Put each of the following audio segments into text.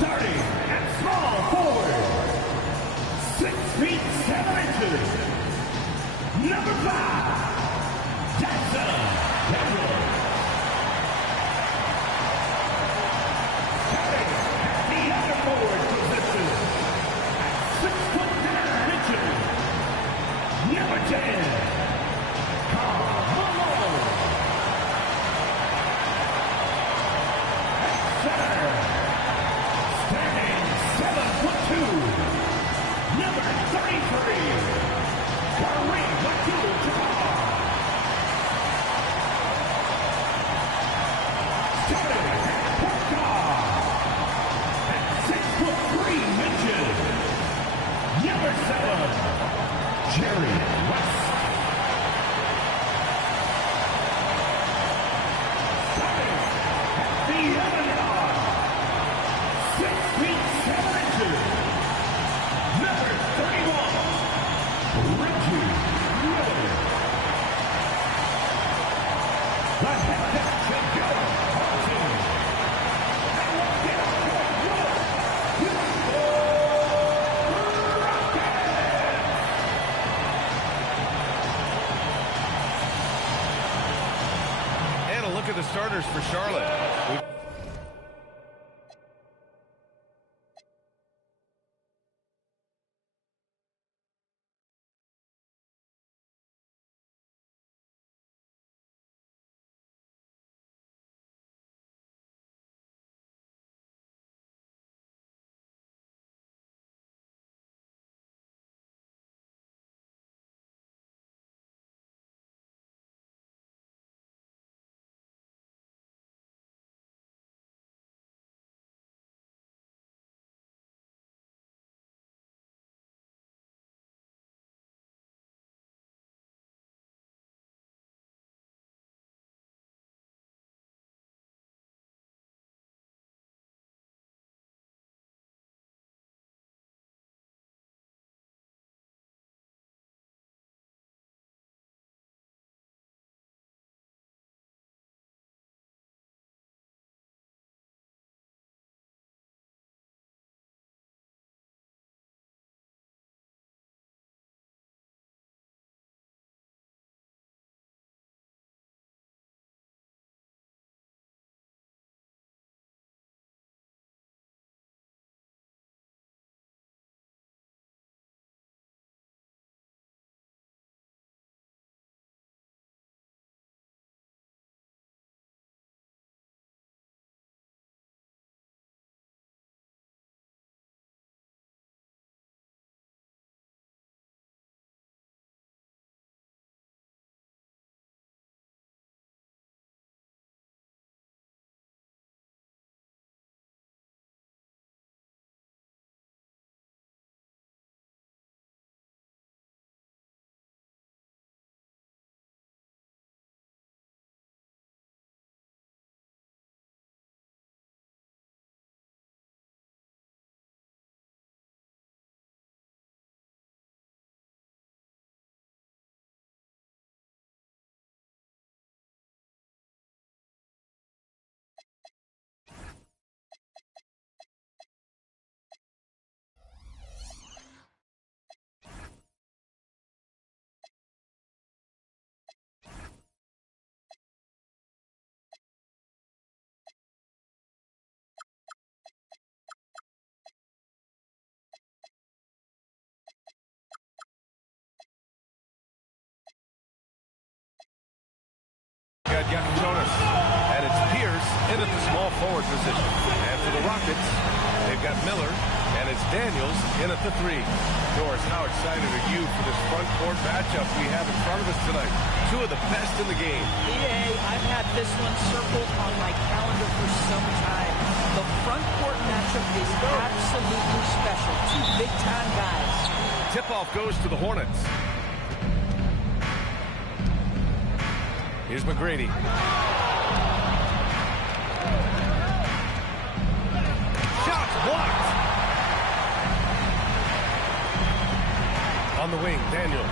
Starting at small forward, 6 feet 7 inches, number 5, Jackson Daniels. Starting at the other forward position, at 6 foot 9 inches, number 10, Kareem. At center, standing 7 foot 2, number 33, Kareem. Starting at point guard, at 6 foot 3 inches, number 7, Jerry West. Starting at the other guard, 6 feet 7 inches, number 31, Reggie. The head champion Hornets. And let's get on with Rockets. And a look at the starters for Charlotte. And it's Pierce in at the small forward position. And for the Rockets, they've got Miller, and it's Daniels in at the 3. Doris, how excited are you for this front court matchup we have in front of us tonight? Two of the best in the game. EA, I've had this one circled on my calendar for some time. The front court matchup is absolutely special. Two big-time guys. Tip-off goes to the Hornets. Here's McGrady. Shots blocked. On the wing, Daniels.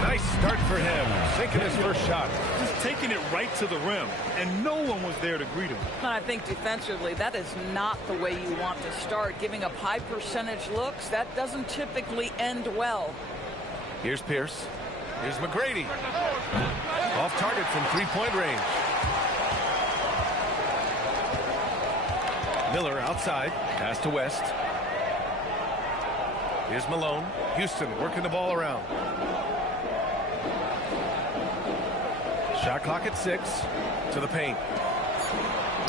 Nice start for him, sinking his first shot. just taking it right to the rim, and no one was there to greet him. And I think defensively, that is not the way you want to start. Giving up high percentage looks, that doesn't typically end well. Here's Pierce. Here's McGrady. Off target from three-point range. Miller outside. Pass to West. Here's Malone. Houston working the ball around. Shot clock at 6. To the paint.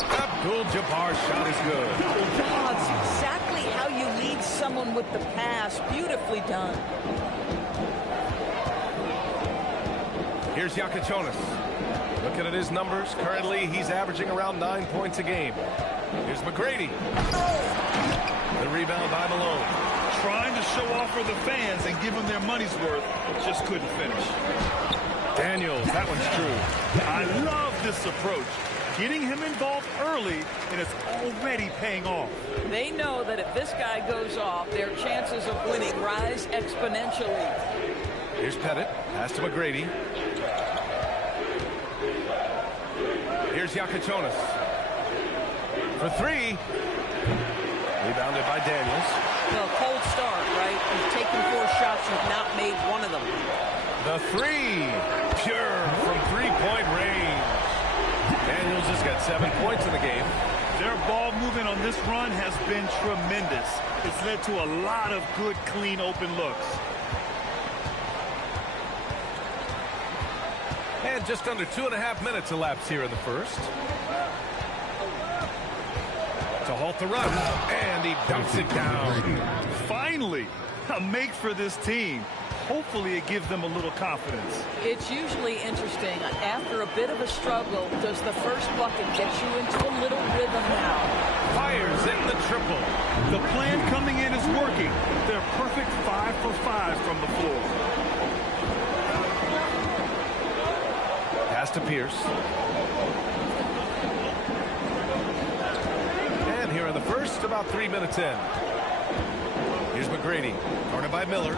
Abdul-Jabbar's shot is good. Oh, it's exactly how you lead someone with the pass. Beautifully done. Here's Yakachonis. Looking at his numbers, currently he's averaging around 9 points a game. Here's McGrady. The rebound by Malone. Trying to show off for the fans and give them their money's worth, but just couldn't finish. Daniels, that one's true. I love this approach. Getting him involved early, and it's already paying off. They know that if this guy goes off, their chances of winning rise exponentially. Here's Pettit. Pass to McGrady. Here's Yakachonis. For 3. Rebounded by Daniels. Well, cold start, right? You've taken 4 shots, you've not made one of them. The 3. Pure from three-point range. Daniels has got 7 points in the game. Their ball movement on this run has been tremendous. It's led to a lot of good, clean, open looks. And just under 2.5 minutes elapsed here in the first. To halt the run, and he dunks it down. Finally, a make for this team. Hopefully it gives them a little confidence. It's usually interesting. After a bit of a struggle, does the first bucket get you into a little rhythm now? Fires in the triple. The plan coming in is working. They're perfect 5 for 5 from the floor. Pass to Pierce. And here in the first, about 3 minutes in. Here's McGrady, guarded by Miller.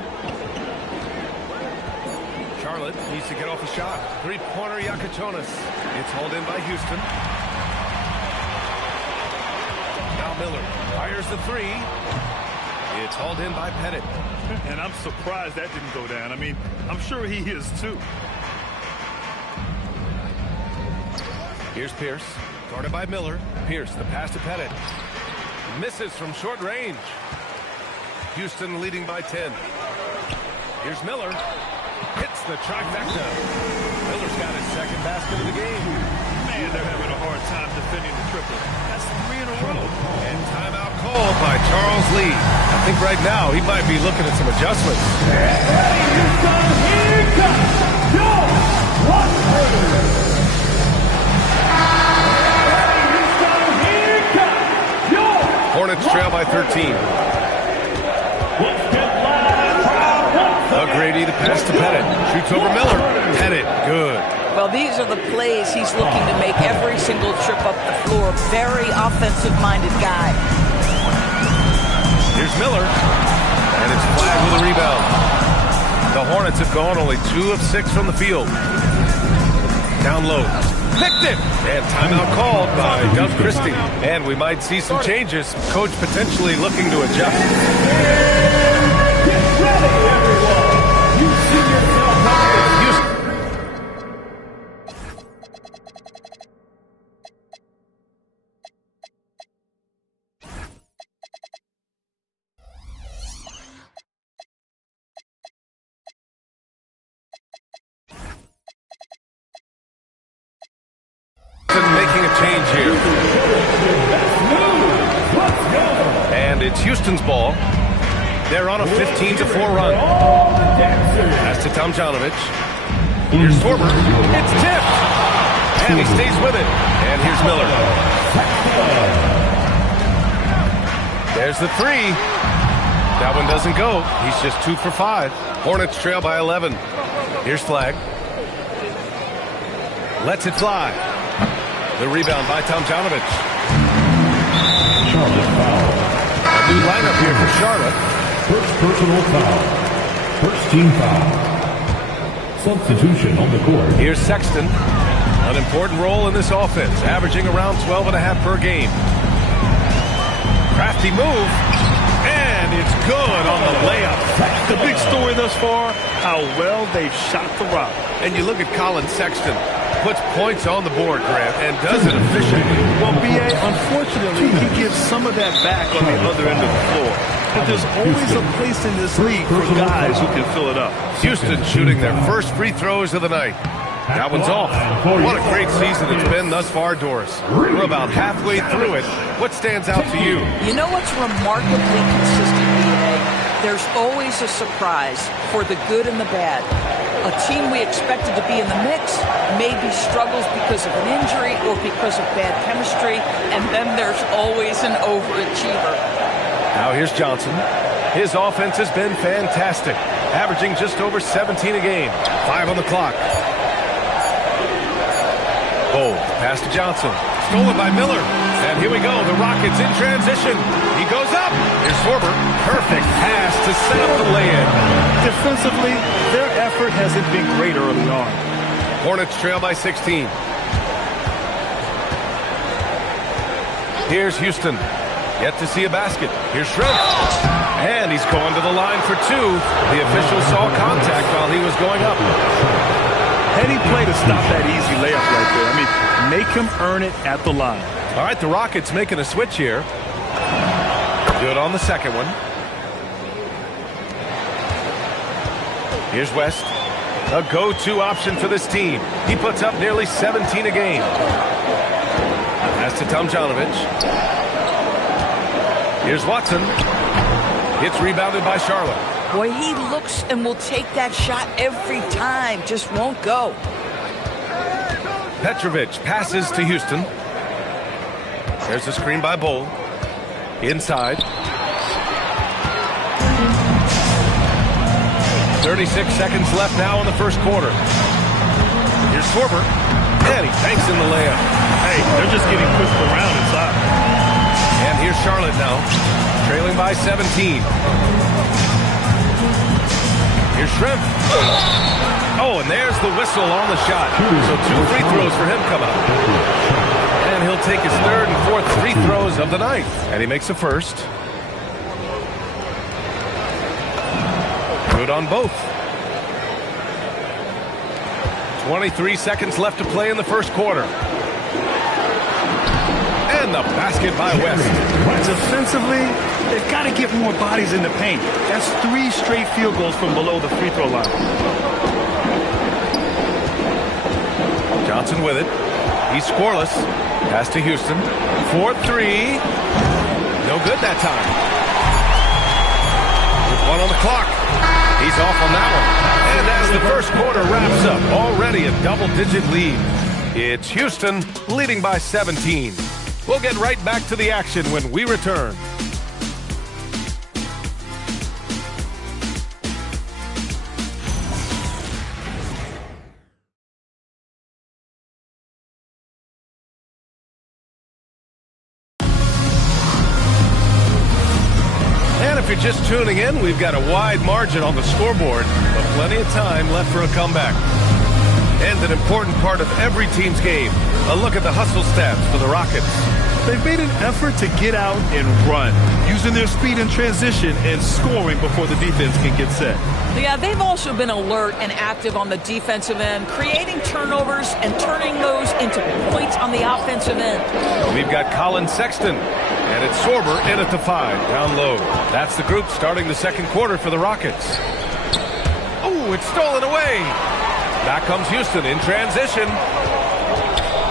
Charlotte needs to get off a shot. Three-pointer Yakachonis. It's hauled in by Houston. Now Miller fires the 3. It's hauled in by Pettit. And I'm surprised that didn't go down. I mean, I'm sure he is too. Here's Pierce, guarded by Miller. Pierce, the pass to Pettit. Misses from short range. Houston leading by 10. Here's Miller. Hits the trifecta. Miller's got his second basket of the game. Man, they're having a hard time defending the triple. That's 3 in a row. And timeout called by Charles Lee. I think right now he might be looking at some adjustments. Here comes your 100. Hornets trail by 13. McGrady, the pass to Pettit. Shoots over Miller. Pettit, good. Well, these are the plays he's looking to make every single trip up the floor. Very offensive-minded guy. Here's Miller. And it's flagged with a rebound. The Hornets have gone only 2 of 6 from the field. Down low. Picked it! And timeout called by Doug Christie. And we might see some changes. Coach potentially looking to adjust. Get ready, everyone. You see yourself making a change here. And it's Houston's ball. They're on a 15-4 run. Pass to Tomjanovich. Here's Torber. It's tipped. And he stays with it. And here's Miller. There's the 3. That one doesn't go. He's just 2 for 5. Hornets trail by 11. Here's Flag. Lets it fly. The rebound by Tomjanovich. Charlotte foul. A new lineup here for Charlotte. First personal foul. First team foul. Substitution on the court. Here's Sexton. An important role in this offense, averaging around 12.5 per game. Crafty move, and it's good on the layup. The big story thus far, how well they've shot the rock. And you look at Colin Sexton, puts points on the board, Grant, and does it efficiently. Well, B.A., unfortunately, he gives some of that back on the other end of the floor. But there's always a place in this league for guys who can fill it up. Houston shooting their first free throws of the night. That one's off. What a great season it's been thus far, Doris. We're about halfway through it. What stands out to you? You know what's remarkably consistent, BA? There's always a surprise for the good and the bad. A team we expected to be in the mix maybe struggles because of an injury or because of bad chemistry, and then there's always an overachiever. Now here's Johnson. His offense has been fantastic, averaging just over 17 a game. 5 on the clock. Bold, pass to Johnson. Stolen by Miller. And here we go, the Rockets in transition. He goes up. Here's Sorber. Perfect pass to set up the lay-in. Defensively, their effort hasn't been great early on. Hornets trail by 16. Here's Houston. Yet to see a basket. Here's Shrimp. And he's going to the line for 2. The official saw contact while he was going up. Heady play to stop that easy layup right there. I mean, make him earn it at the line. All right, the Rockets making a switch here. Good on the second one. Here's West. A go-to option for this team. He puts up nearly 17 a game. Pass to Tomjanovich. Here's Watson. Gets rebounded by Charlotte. Boy, he looks and will take that shot every time. Just won't go. Petrovic passes to Houston. There's a screen by Bull. Inside. 36 seconds left now in the first quarter. Here's Sorber. And he banks in the layup. Hey, they're just getting pushed around inside. And here's Charlotte now, trailing by 17. Here's Shrimp. Oh, and there's the whistle on the shot. So 2 free throws for him coming up. And he'll take his 3rd and 4th free throws of the night. And he makes a first. Good on both. 23 seconds left to play in the first quarter. And the basket by West. Defensively, they've got to get more bodies in the paint. That's 3 straight field goals from below the free throw line. Johnson with it. He's scoreless. Pass to Houston. 4-3. No good that time. With 1 on the clock. He's off on that one. And as the first quarter wraps up, already a double-digit lead. It's Houston leading by 17. We'll get right back to the action when we return. And if you're just tuning in, we've got a wide margin on the scoreboard, but plenty of time left for a comeback. And an important part of every team's game, a look at the hustle stats for the Rockets. They've made an effort to get out and run, using their speed in transition and scoring before the defense can get set. Yeah, they've also been alert and active on the defensive end, creating turnovers and turning those into points on the offensive end. We've got Colin Sexton, and it's Sorber in at the 5, down low. That's the group starting the second quarter for the Rockets. Oh, it's stolen away. Back comes Houston in transition.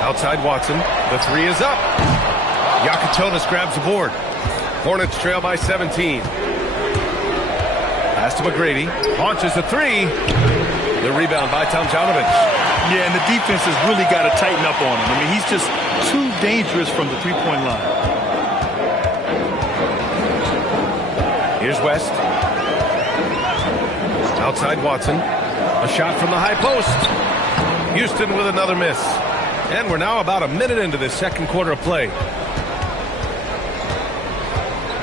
Outside Watson. The 3 is up. Yakutonis grabs the board. Hornets trail by 17. Pass to McGrady. Launches the 3. The rebound by Tomjanovich. Yeah, and the defense has really got to tighten up on him. I mean, he's just too dangerous from the three-point line. Here's West. Outside Watson. A shot from the high post. Houston with another miss. And we're now about a minute into this second quarter of play.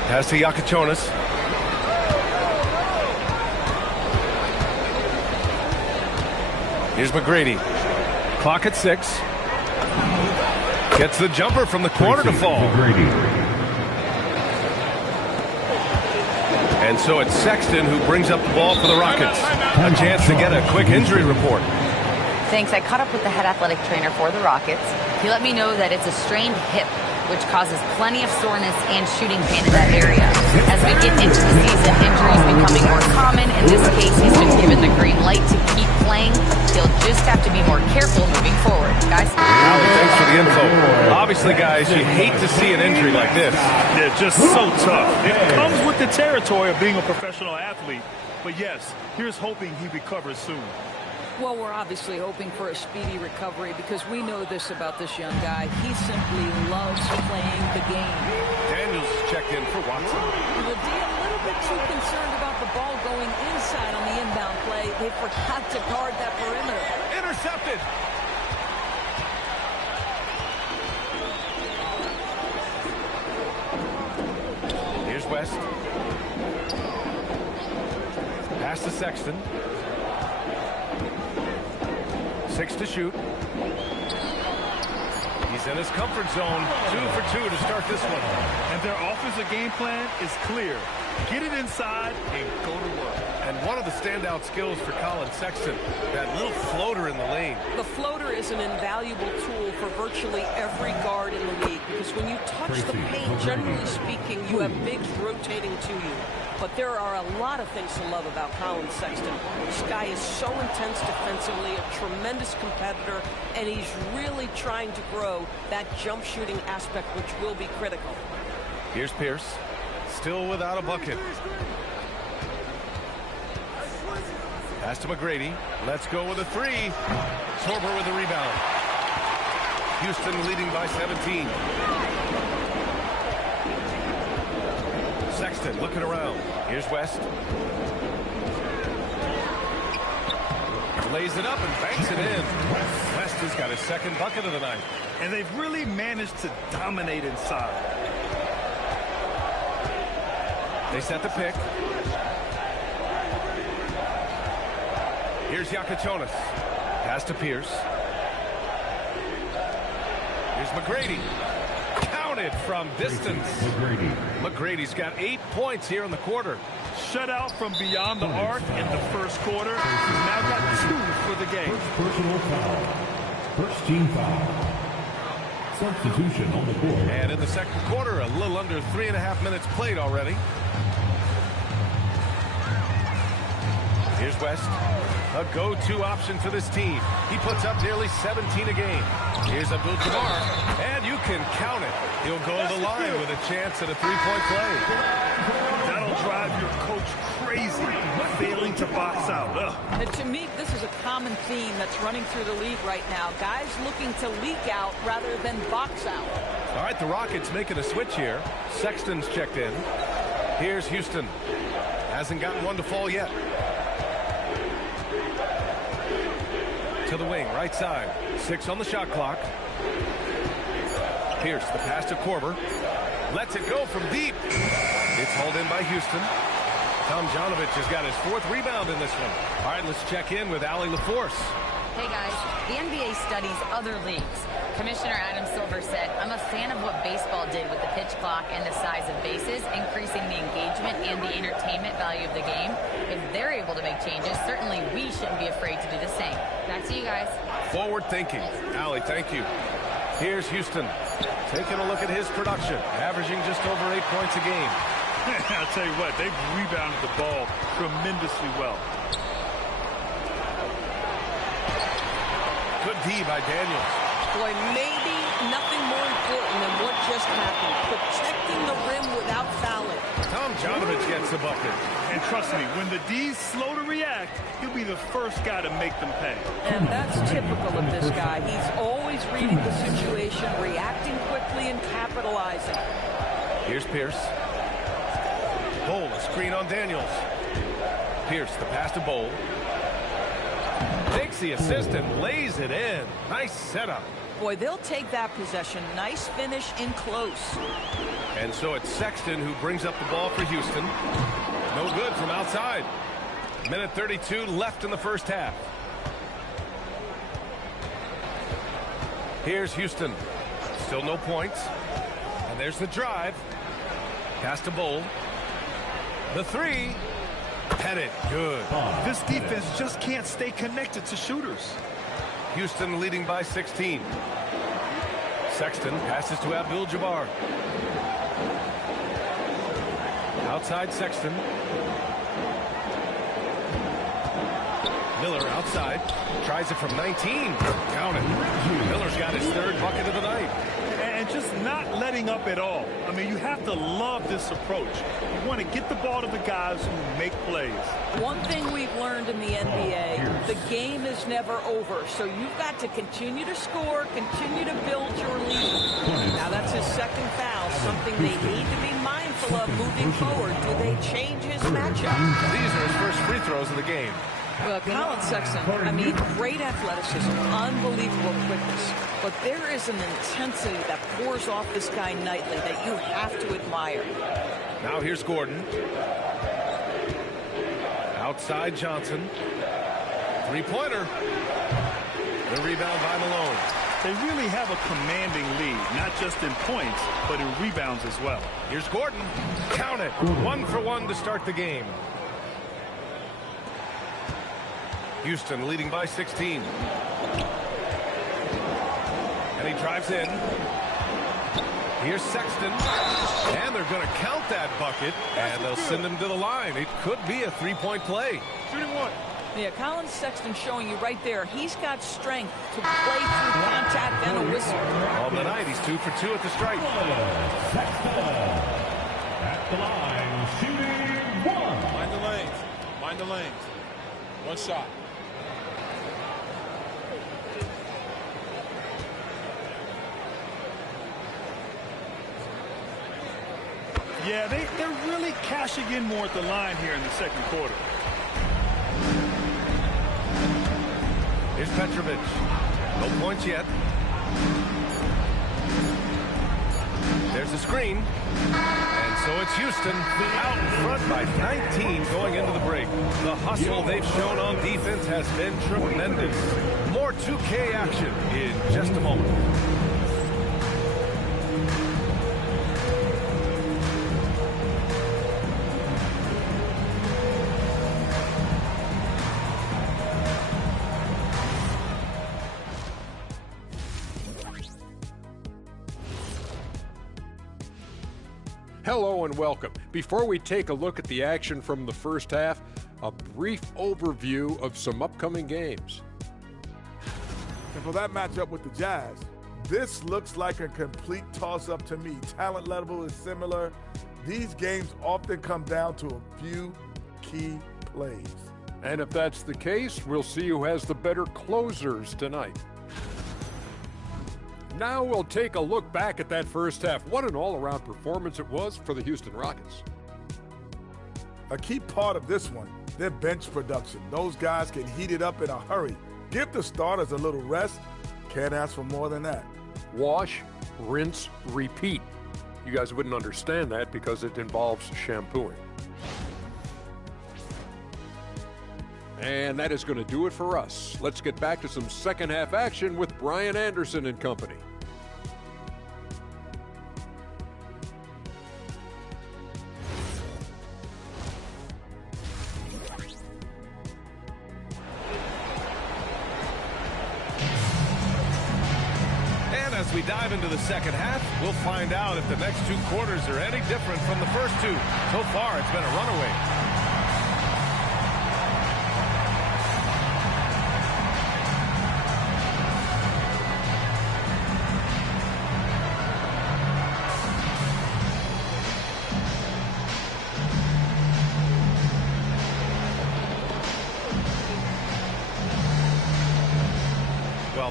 Pass to Yakutonis. Here's McGrady. Clock at 6. Gets the jumper from the corner to fall. And so it's Sexton who brings up the ball for the Rockets. A chance to get a quick injury report. Thanks. I caught up with the head athletic trainer for the Rockets. He let me know that it's a strained hip, which causes plenty of soreness and shooting pain in that area. As we get into the season, injuries becoming more common. In this case, he's been given the green light to keep playing. He'll just have to be more careful moving forward. Guys? Thanks for the info. Obviously, guys, you hate to see an injury like this. Yeah, just so tough. It comes with the territory of being a professional athlete. But yes, here's hoping he recovers soon. Well, we're obviously hoping for a speedy recovery because we know this about this young guy. He simply loves playing the game. Daniels checked in for Watson. The D a little bit too concerned about the ball going inside on the inbound play. They forgot to guard that perimeter. Intercepted. Here's West. Pass to Sexton. 6 to shoot. He's in his comfort zone. 2 for 2 to start this one. And their offensive game plan is clear. Get it inside and go to work. And one of the standout skills for Colin Sexton, that little floater in the lane. The floater is an invaluable tool for virtually every guard in the league because when you touch the paint, generally speaking, you have bigs rotating to you. But there are a lot of things to love about Colin Sexton. This guy is so intense defensively, a tremendous competitor, and he's really trying to grow that jump shooting aspect, which will be critical. Here's Pierce, still without a bucket. Pass to McGrady. Let's go with a 3. Sorber with the rebound. Houston leading by 17. Sexton looking around. Here's West. Lays it up and banks it in. West has got his second bucket of the night. And they've really managed to dominate inside. They set the pick. Here's Yakachonis. Pass to Pierce. Here's McGrady. Counted from distance. McGrady's got 8 points here in the quarter. Shut out from beyond the arc in the first quarter. He's now got 2 for the game. Personal foul. First team foul. Substitution on the court. And in the second quarter, a little under 3.5 minutes played already. Here's West. A go-to option for this team. He puts up nearly 17 a game. Here's Abdul-Jabbar, and you can count it. He'll go to the line with a chance at a three-point play. That'll drive your coach crazy, failing to box out. And to me, this is a common theme that's running through the league right now. Guys looking to leak out rather than box out. All right, the Rockets making a switch here. Sexton's checked in. Here's Houston. Hasn't gotten one to fall yet. To the wing, right side. 6 on the shot clock. Pierce, the pass to Korver. Lets it go from deep. It's hauled in by Houston. Tom Janovich has got his 4th rebound in this one. All right, let's check in with Allie LaForce. Hey guys, the NBA studies other leagues. Commissioner Adam Silver said, I'm a fan of what baseball did with the pitch clock and the size of bases, increasing the engagement and the entertainment value of the game. If they're able to make changes, certainly we shouldn't be afraid to do the same. Back to you guys. Forward thinking. Allie, thank you. Here's Houston. Taking a look at his production, averaging just over 8 points a game. I'll tell you what, they've rebounded the ball tremendously well. Good D by Daniels. Boy, maybe nothing more important than what just happened. Protecting the rim without fouling. Tom Janovich gets the bucket. And trust me, when the D's slow to react, he'll be the first guy to make them pay. And that's typical of this guy. He's always reading the situation, reacting quickly, and capitalizing. Here's Pierce. Bowl, a screen on Daniels. Pierce, the pass to Bowl. Takes the assist and lays it in. Nice setup. Boy, they'll take that possession. Nice finish in close. And so it's Sexton who brings up the ball for Houston. No good from outside. Minute 32 left in the first half. Here's Houston. Still no points. And there's the drive. Pass to Bowl. The three. Pettit. Good. This defense just can't stay connected to shooters. Houston leading by 16. Sexton passes to Abdul-Jabbar. Outside Sexton. Miller outside. Tries it from 19. Count it. Miller's got his third bucket of the night. And just not letting up at all. I mean, you have to love this approach. You want to get the ball to the guys who make plays. One thing we've learned in the NBA, the game is never over. So you've got to continue to score, continue to build your lead. Now that's his second foul, something they need to be mindful of moving forward. Do they change his matchup? These are his first free throws of the game. Well, Colin Sexton, I mean, great athleticism, unbelievable quickness. But there is an intensity that pours off this guy nightly that you have to admire. Now here's Gordon. Outside Johnson. Three-pointer. The rebound by Malone. They really have a commanding lead, not just in points, but in rebounds as well. Here's Gordon. Count it. 1 for 1 to start the game. Houston leading by 16. And he drives in. Here's Sexton. And they're going to count that bucket. And they'll send him to the line. It could be a three-point play. Shooting one. Yeah, Colin Sexton showing you right there. He's got strength to play through contact and a whistle. On the night, he's 2 for 2 at the stripe. Sexton at the line, shooting one. Mind the lanes. Mind the lanes. One shot. Yeah, they're really cashing in more at the line here in the second quarter. Here's Petrovic. No points yet. There's a screen. And so it's Houston out in front by 19 going into the break. The hustle they've shown on defense has been tremendous. More 2K action in just a moment. Hello and welcome. Before we take a look at the action from the first half, a brief overview of some upcoming games. And for that matchup with the Jazz, this looks like a complete toss-up to me. Talent level is similar. These games often come down to a few key plays. And if that's the case, we'll see who has the better closers tonight. Now we'll take a look back at that first half. What an all-around performance it was for the Houston Rockets. A key part of this one, their bench production. Those guys can heat it up in a hurry. Give the starters a little rest. Can't ask for more than that. Wash, rinse, repeat. You guys wouldn't understand that because it involves shampooing. And that is going to do it for us. Let's get back to some second half action with Brian Anderson and company. And as we dive into the second half, we'll find out if the next 2 quarters are any different from the first 2. So far, it's been a runaway.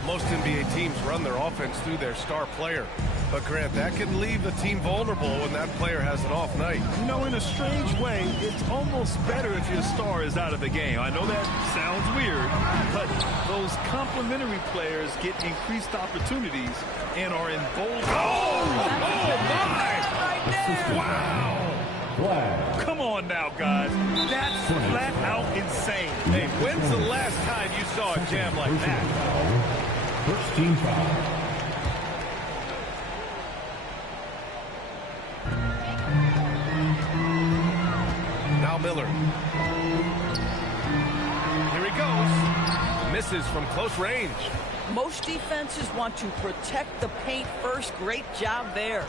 Most NBA teams run their offense through their star player. But, Grant, that can leave the team vulnerable when that player has an off night. You know, in a strange way, it's almost better if your star is out of the game. I know that sounds weird, but those complementary players get increased opportunities and are in bold. Oh, my! Right there! Wow! Come on now, guys. That's flat out insane. Hey, when's the last time you saw a jam like that? First team foul. Miller. Here he goes. Misses from close range. Most defenses want to protect the paint first. Great job there.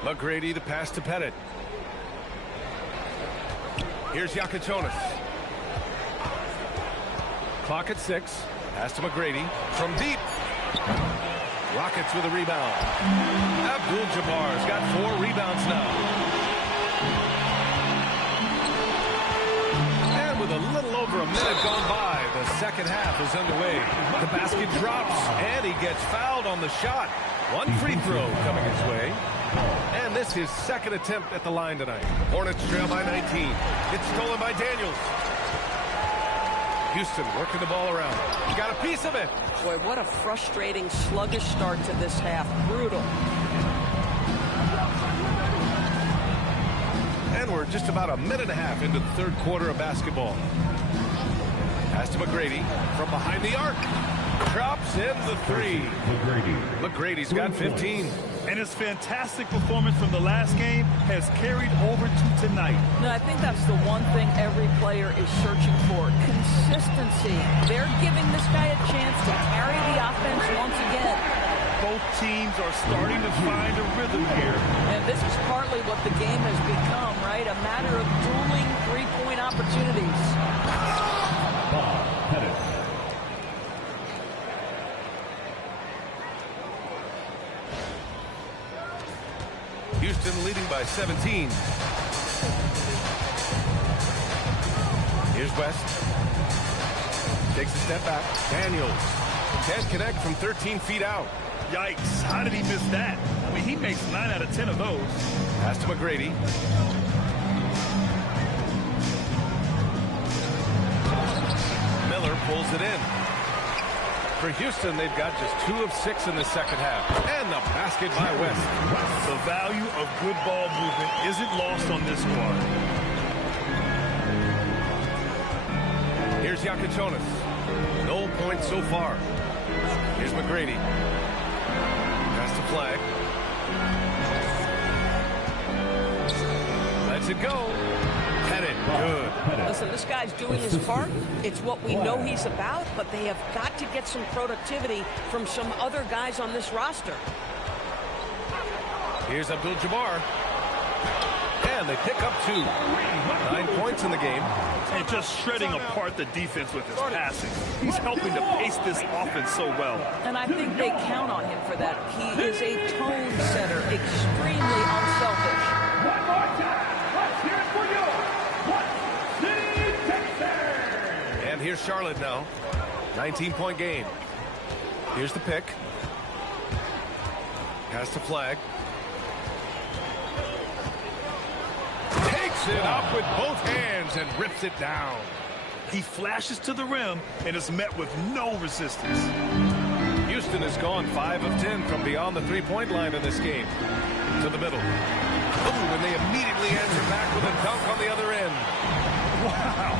McGrady to pass to Pettit. Here's Yakichonis. Clock at 6. Pass to McGrady from deep. Rockets with a rebound. Abdul-Jabbar's got 4 rebounds now. And with a little over a minute gone by, the second half is underway. The basket drops, and he gets fouled on the shot. One free throw coming his way. And this is his second attempt at the line tonight. Hornets trail by 19. It's stolen by Daniels. Houston working the ball around. He got a piece of it. Boy, what a frustrating, sluggish start to this half. Brutal. And we're just about a minute and a half into the third quarter of basketball. Pass to McGrady from behind the arc. Drops in the 3. McGrady's got 15. And his fantastic performance from the last game has carried over to tonight. No, I think that's the one thing every player is searching for. Consistency. They're giving this guy a chance to carry the offense once again. Both teams are starting to find a rhythm here. And this is partly what the game has become, right? A matter of dueling three-point opportunities. Houston leading by 17. Here's West. Takes a step back. Daniels can't connect from 13 feet out. Yikes. How did he miss that? I mean, he makes 9 out of 10 of those. Pass to McGrady. Miller pulls it in. For Houston, they've got just 2 of 6 in the second half. And the basket by West. The value of good ball movement isn't lost on this squad. Here's Yakichonis. No points so far. Here's McGrady. Pass to Flag. Lets it go. Pettit, good. Listen, this guy's doing his part. It's what we know he's about, but they have got to get some productivity from some other guys on this roster. Here's Abdul-Jabbar. And they pick up 2. 9 points in the game. And just shredding apart the defense with his passing. He's helping to pace this offense so well. And I think they count on him for that. He is a tone setter, extremely unselfish. One more time. Let's hear it for you. What City, Texas? And here's Charlotte now. 19-point game. Here's the pick. Pass to Flag. Takes it up with both hands and rips it down. He flashes to the rim and is met with no resistance. Houston has gone 5 of 10 from beyond the three-point line in this game. To the middle. Oh, and they immediately answer back with a dunk on the other end. Wow.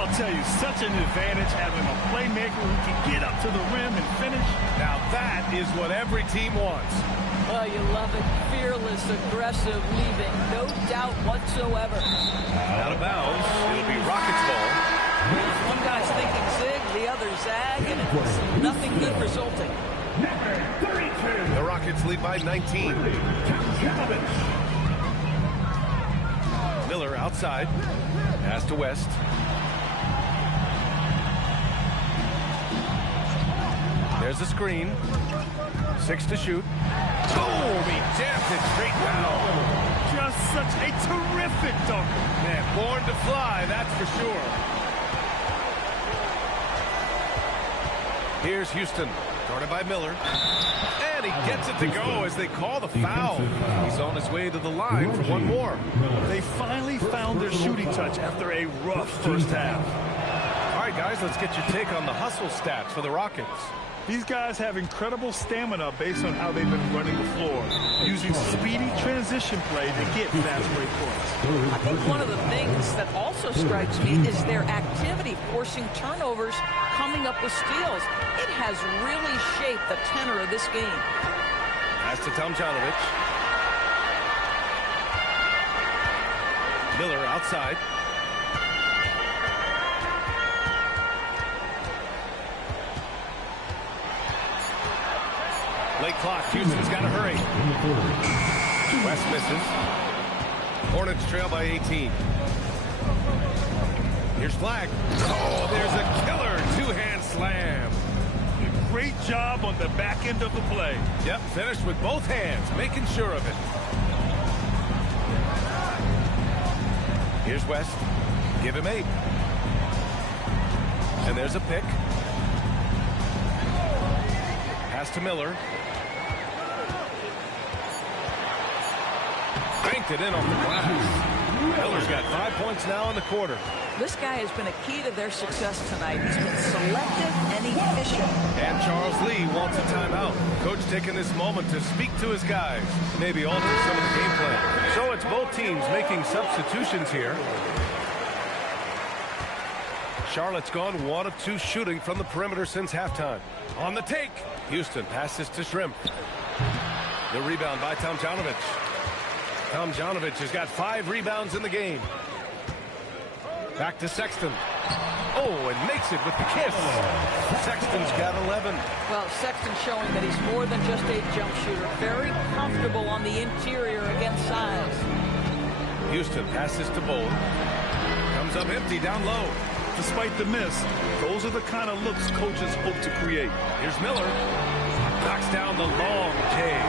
I'll tell you, such an advantage having a playmaker who can get up to the rim and finish. Now that is what every team wants. Oh, you love it. Fearless, aggressive, leaving. No doubt whatsoever. Out of bounds. It'll be Rockets ball. One guy's thinking zig, the other zag, and it's nothing good resulting. The Rockets lead by 19. Miller outside. Pass to West. There's a screen. 6 to shoot. Oh, he jammed it straight down. Just such a terrific dunker. Man, born to fly, that's for sure. Here's Houston, guarded by Miller. And he gets it to go as they call the foul. He's on his way to the line for one more. They finally found their shooting touch after a rough first half. All right, guys, let's get your take on the hustle stats for the Rockets. These guys have incredible stamina based on how they've been running the floor, using speedy transition play to get fast break points. I think one of the things that also strikes me is their activity, forcing turnovers, coming up with steals. It has really shaped the tenor of this game. Pass to Tomjanovich. Miller outside. Late clock. Houston's got to hurry. West misses. Hornets trail by 18. Here's Flag. Oh, there's a killer two-hand slam. Great job on the back end of the play. Yep, finished with both hands, making sure of it. Here's West. Give him 8. And there's a pick. Pass to Miller. Banked it in off the glass. Miller's got 5 points now in the quarter. This guy has been a key to their success tonight. He's been selective and efficient. And Charles Lee wants a timeout. Coach taking this moment to speak to his guys, maybe alter some of the game plan. So it's both teams making substitutions here. Charlotte's gone 1 of 2 shooting from the perimeter since halftime. On the take, Houston passes to Shrimp. The rebound by Tomjanovich. Tomjanovich has got 5 rebounds in the game. Back to Sexton. Oh, and makes it with the kiss. Sexton's got 11. Well, Sexton's showing that he's more than just a jump shooter. Very comfortable on the interior against size. Houston passes to Bowl. Comes up empty down low. Despite the miss, those are the kind of looks coaches hope to create. Here's Miller. Knocks down the long K.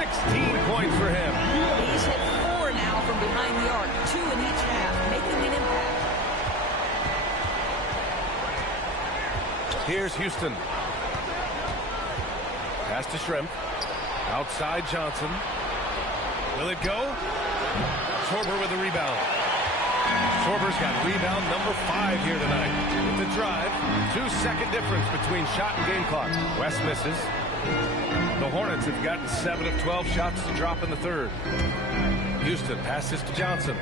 16 points for him. He's hit 4 now from behind the arc. 2 in each half, making an impact. Here's Houston. Pass to Shrimp. Outside Johnson. Will it go? Schwarber with the rebound. Schwarber's got rebound number 5 here tonight. With the drive, 2-second difference between shot and game clock. West misses. The Hornets have gotten 7 of 12 shots to drop in the third. Houston passes to Johnson.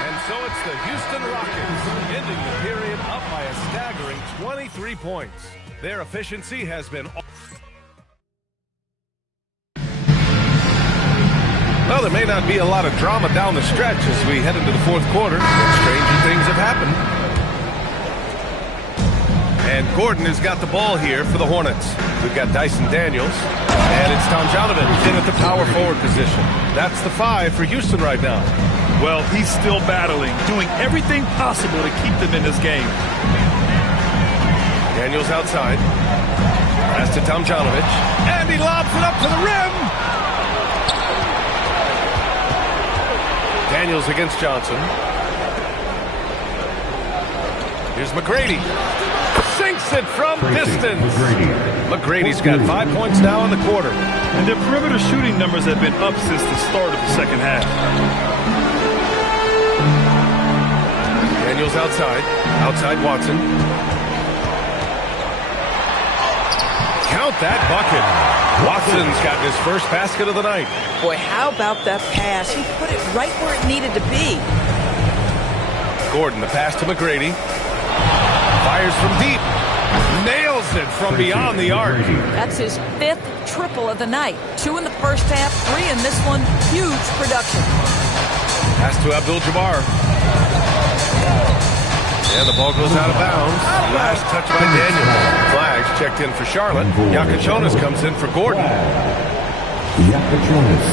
And so it's the Houston Rockets ending the period up by a staggering 23 points. Their efficiency has been... Well, there may not be a lot of drama down the stretch as we head into the fourth quarter. Stranger things have happened. And Gordon has got the ball here for the Hornets. We've got Dyson Daniels. And it's Tomjanovich in at the power forward position. That's the 5 for Houston right now. Well, he's still battling, doing everything possible to keep them in this game. Daniels outside. Pass to Tomjanovich. And he lobs it up to the rim. Daniels against Johnson. Here's McGrady. Sinks it from distance. McGrady's got 5 points now in the quarter. And their perimeter shooting numbers have been up since the start of the second half. Daniels outside. Outside Watson. Count that bucket. Watson's got his first basket of the night. Boy, how about that pass? He put it right where it needed to be. Gordon, the pass to McGrady. Fires from deep. Nails it from beyond the arc. That's his 5th triple of the night. 2 in the first half, 3 in this one. Huge production. Pass to Abdul-Jabbar. And the ball goes out of bounds. Last touch by Daniel. Flags checked in for Charlotte. Yakachonis comes in for Gordon. Yakachonis.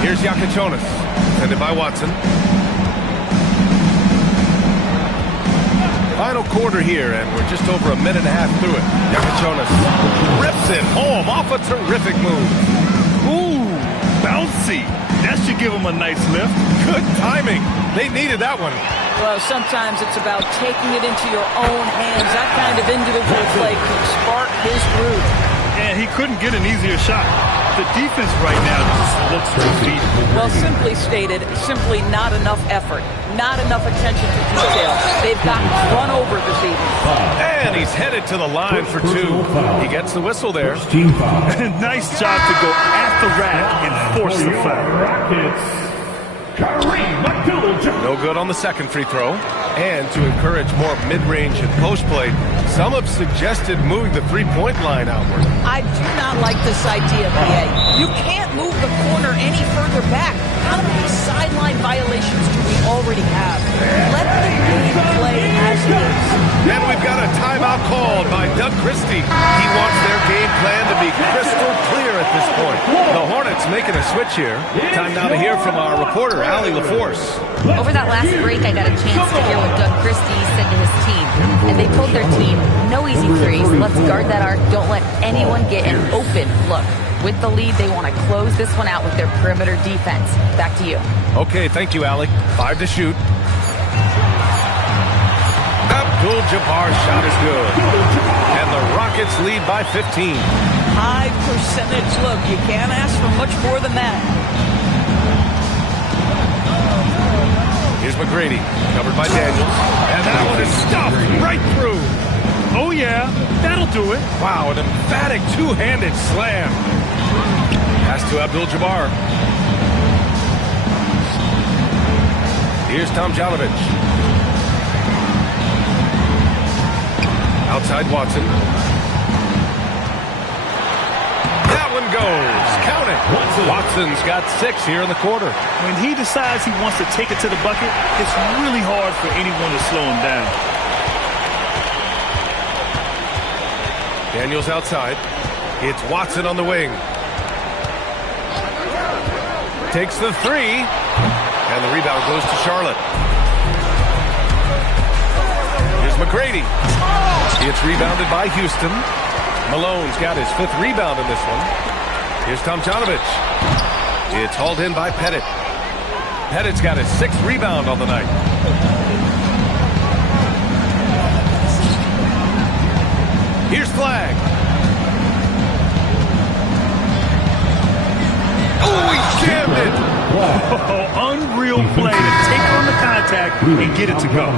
Here's Yakachonis. Defended by Watson. Final quarter here, and we're just over a minute and a half through it. Yakachonis rips it home off a terrific move. Ooh, bouncy. That should give him a nice lift. Good timing. They needed that one. Well, sometimes it's about taking it into your own hands. That kind of individual play can spark his groove. And he couldn't get an easier shot. The defense right now just looks defeated. Well, simply stated, simply not enough effort. Not enough attention to detail. They've gotten run over this evening. And he's headed to the line for 2. He gets the whistle there. Nice job to go at the rack and force the foul. Kareem. No good on the second free throw. And to encourage more mid-range and post play, some have suggested moving the three-point line outward. I do not like this idea, PA. You can't move the corner any further back. How many sideline violations do we already have? Let the game play as it is. And we've got a timeout called by Doug Christie. He wants their game plan to be crystal clear at this point. The Hornets making a switch here. Time now to hear from our reporter, Allie LaForce. Over that last break, I got a chance to hear what Doug Christie said to his team. And they told their team, no easy threes. Let's guard that arc. Don't let anyone get an open look. With the lead, they want to close this one out with their perimeter defense. Back to you. Okay, thank you, Allie. 5 to shoot. Abdul-Jabbar's shot is good. And the Rockets lead by 15. High percentage look. You can't ask for much more than that. Here's McGrady, covered by Daniels. And that one is stuffed right through. Oh, yeah, that'll do it. Wow, an emphatic two-handed slam. Pass to Abdul-Jabbar. Here's Tomjanovich. Outside Watson. That one goes. Count it. Watson's got 6 here in the quarter. When he decides he wants to take it to the bucket, it's really hard for anyone to slow him down. Daniels outside. It's Watson on the wing. Takes the 3. And the rebound goes to Charlotte. Here's McGrady. It's rebounded by Houston. Malone's got his 5th rebound in this one. Here's Tomjanovich. It's hauled in by Pettit. Pettit's got his 6th rebound on the night. Here's Flag. Oh, he jammed it. Oh, unreal play to take on the contact and get it to go.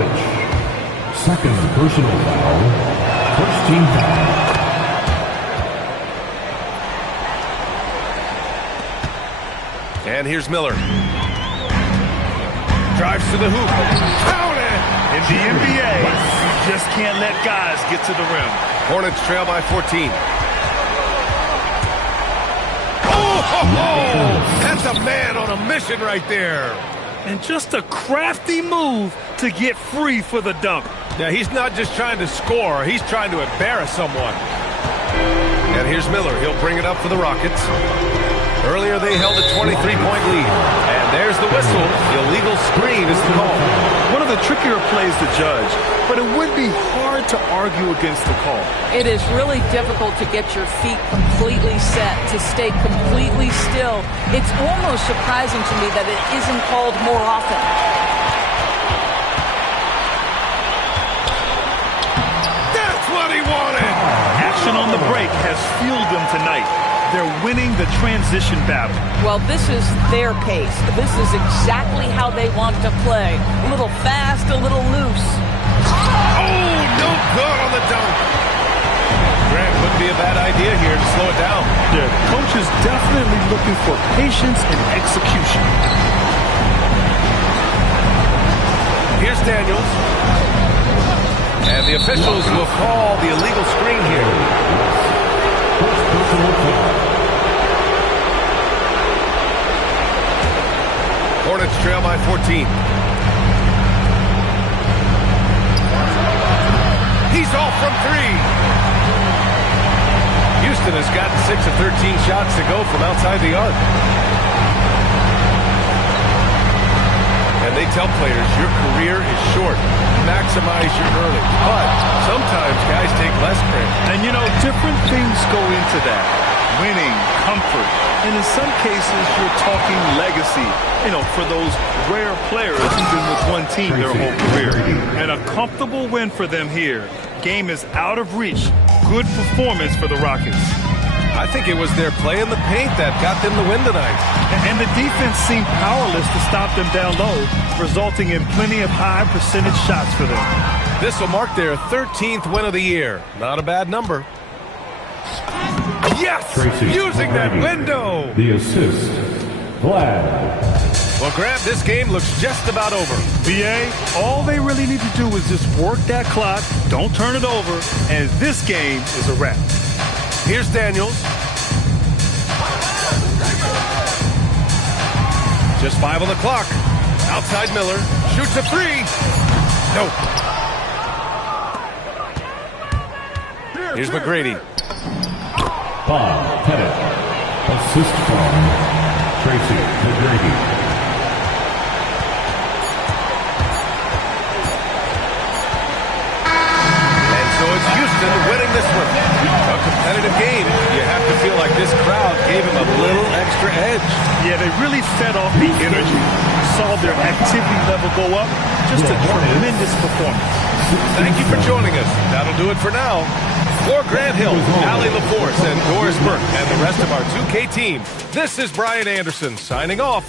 Second personal foul. First team foul. And here's Miller. Drives to the hoop. Count it! In the NBA, you just can't let guys get to the rim. Hornets trail by 14. Oh, that's a man on a mission right there. And just a crafty move to get free for the dunk. Yeah, he's not just trying to score. He's trying to embarrass someone. And here's Miller. He'll bring it up for the Rockets. Earlier, they held a 23-point lead. And there's the whistle. The illegal screen is the call. One of the trickier plays to judge, but it would be hard to argue against the call. It is really difficult to get your feet completely set, to stay completely still. It's almost surprising to me that it isn't called more often. That's what he wanted! Action on the break has fueled them tonight. They're winning the transition battle. Well, this is their pace. This is exactly how they want to play. A little fast, a little loose. Oh, no good on the dunk. Grant wouldn't be a bad idea here to slow it down. The coach is definitely looking for patience and execution. Here's Daniels. And the officials will call the illegal screen here. Hornets trail by 14. He's off from 3. Houston has gotten 6 of 13 shots to go from outside the arc. And they tell players, your career is short. Maximize your early. But sometimes guys take less credit. And, you know, different things go into that. Winning, comfort, and in some cases, you're talking legacy, you know, for those rare players who've been with one team their whole career. And a comfortable win for them here. Game is out of reach. Good performance for the Rockets. I think it was their play in the paint that got them the win tonight. And the defense seemed powerless to stop them down low, resulting in plenty of high percentage shots for them. This will mark their 13th win of the year. Not a bad number. Yes! Tracy Using that McGrady. window! The assist. Flag. Well, Grant, this game looks just about over. BA, all they really need to do is just work that clock, don't turn it over, and this game is a wrap. Here's Daniels. Just 5 on the clock. Outside Miller. Shoots a 3. Nope. Here's McGrady. Pettit. Assist from Tracy McGrady. And so it's Houston winning this one. A competitive game. You have to feel like this crowd gave him a little extra edge. Yeah, they really fed off the energy. Saw their activity level go up. Just a tremendous performance. Thank you for joining us. That'll do it for now. For Grant Hill, Allie LaForce, and Doris Burke, and the rest of our 2K team, this is Brian Anderson signing off.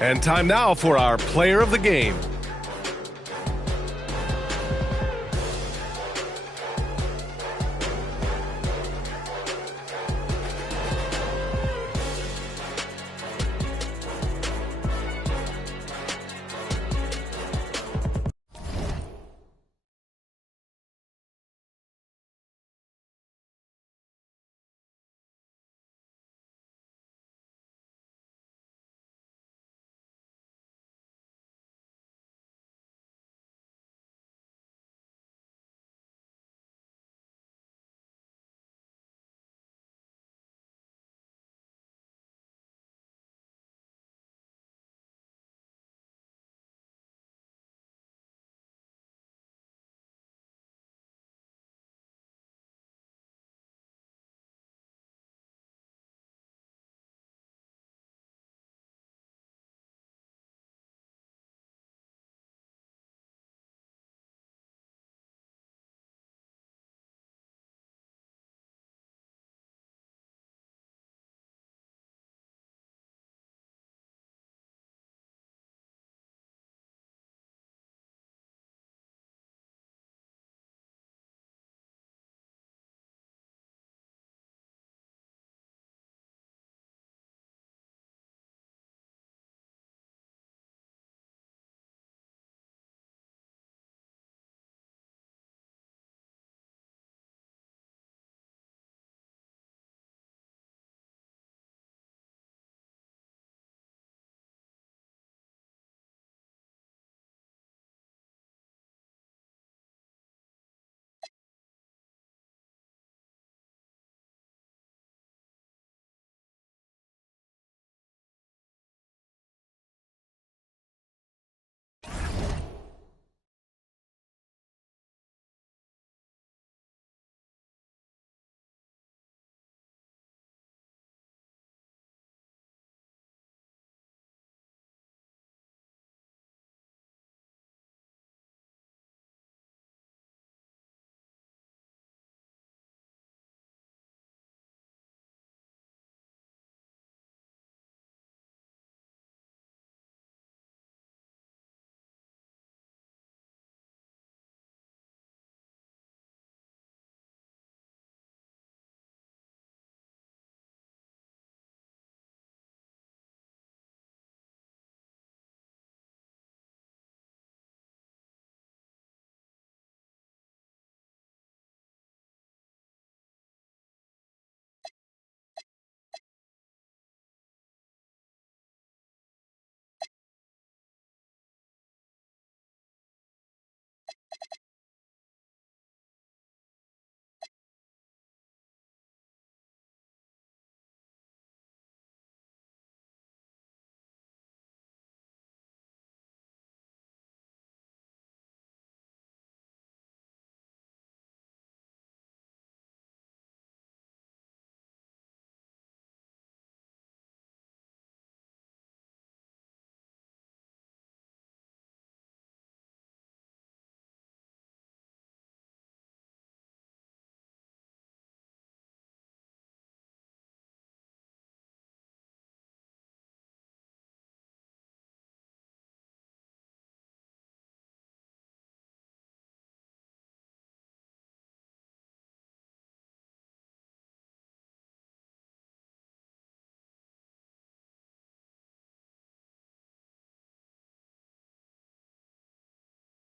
And time now for our player of the game.